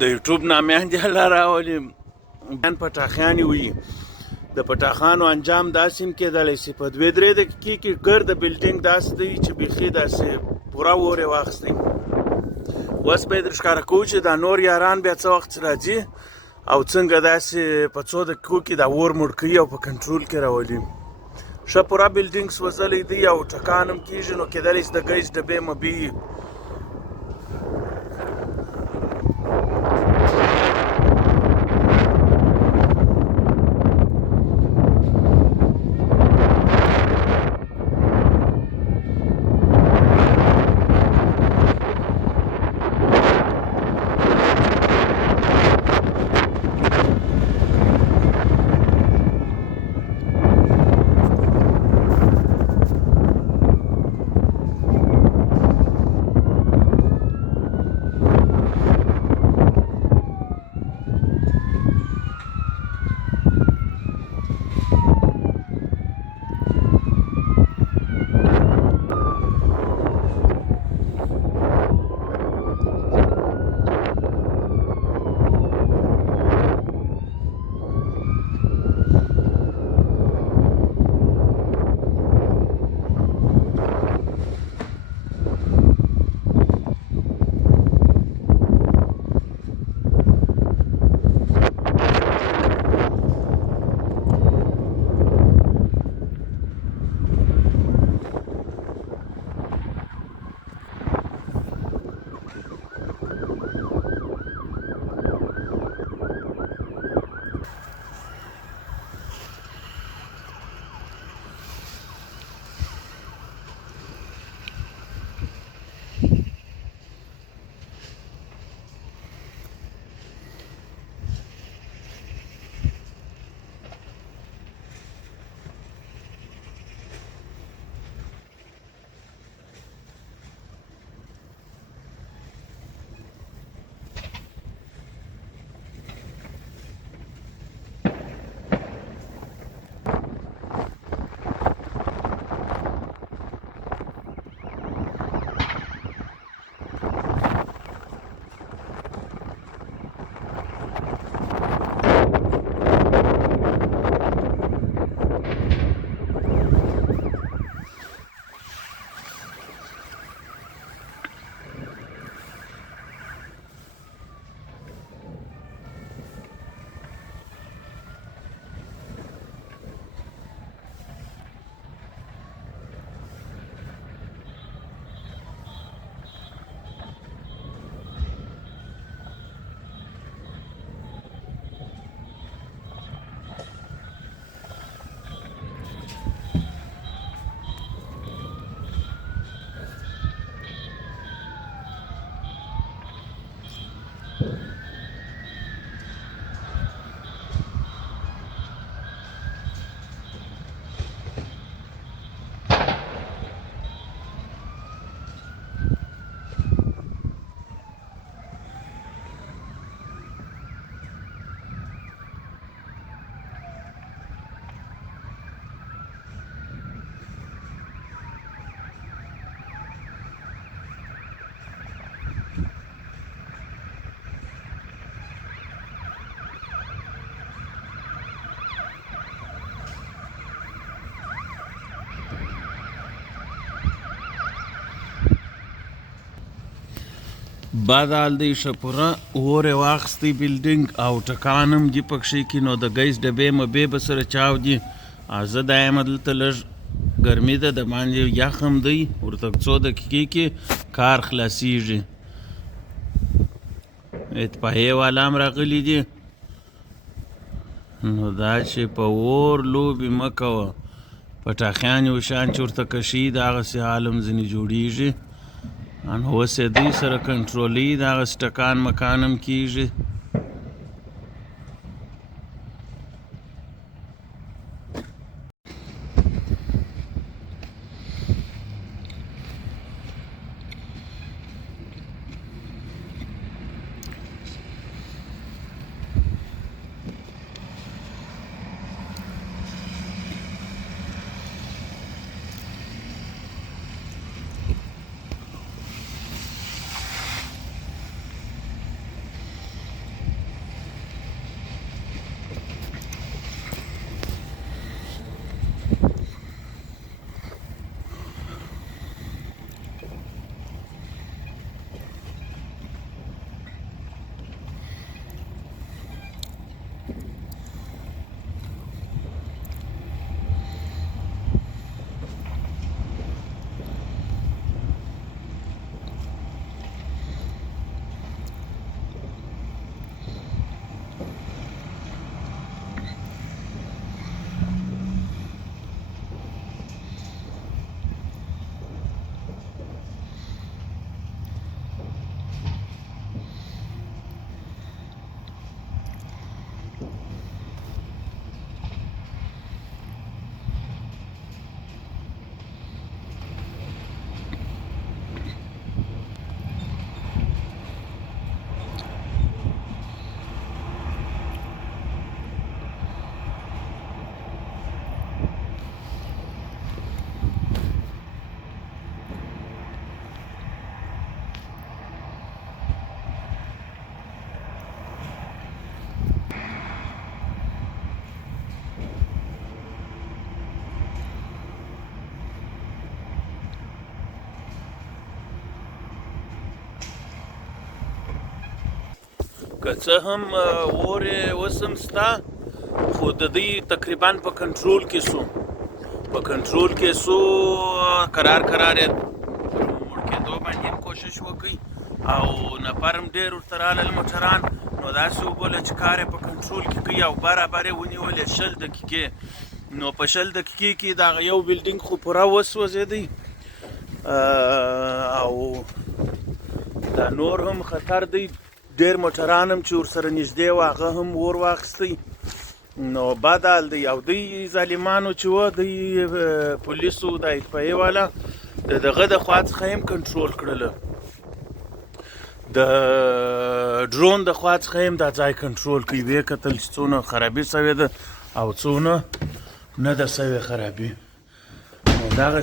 د یوټیوب نامیان دې الله راولي بیان پټاخیانې وي د پټاخانو انجام داسې هم کېدلی شي په 2-3 دقیقې کې ګرده بلډینګ داسې دی چې بیخي داسې پوره اور یې واخیستی. اوس به یې در ښکاره کوو چې دا نور یاران بیا څه وخت راځي او څنګه داسې په 2 دقیقو کې دا اور مړ کوي او په کنټرول کې راولي. ښه پوره بلډینګ سوځلی دی او ټکان هم کېږي، نو کېدلی شي د ګیس ډبې مبې وي. بعد حال دی ښه پوره اور یې واخیستی بلډینګ او ټکان هم دي پکښې کې، نو د ګیس ډبې مبې به سره چاودي. زه دا یم دلته لږ ګرمي ده، د باندې یخ هم دی، ورته 2 دقیقې کې کار خلاصیږي. اطفایې والا هم راغلي دي، نو دا چې په اور لوبې مه کوه، پټاخیان یو شان چې ورته کشي دغسې حال هم ځینې جوړیږي. نو اوس یې دوی سره کنټرولوي، دغسې ټکان مکان هم کېږي. که څه هم اور یې اوس هم شته خو د دوی تقریبا په کنټرول کې شو قرار یې مړ کېدو باندې هم کوشش وکړي او نفر هم ډېر ورته راغلل موټران نو داسې وبوله چې کار یې په کنټرول کې کوي او برابر یې ونیولې 20 دقیقې نو په 20 دقیقې کې دغه یو بلډینګ خو پوره وسوځېدی او دا نور هم خطر دی ډېر موټران هم چې ورسره نږدې وو هغه هم اور واخیستی نو بد حال دی او دوی ظالمانو چې وه دوی پولیسو د اطفایې والا د دغه د خوا څخه هم کنټرول کړله د ډرون د خوا څخه هم دا ځای کنټرول کوي ویې کتل چې څونه خرابي سوې ده او څونه نه ده سوې خرابي نو دغه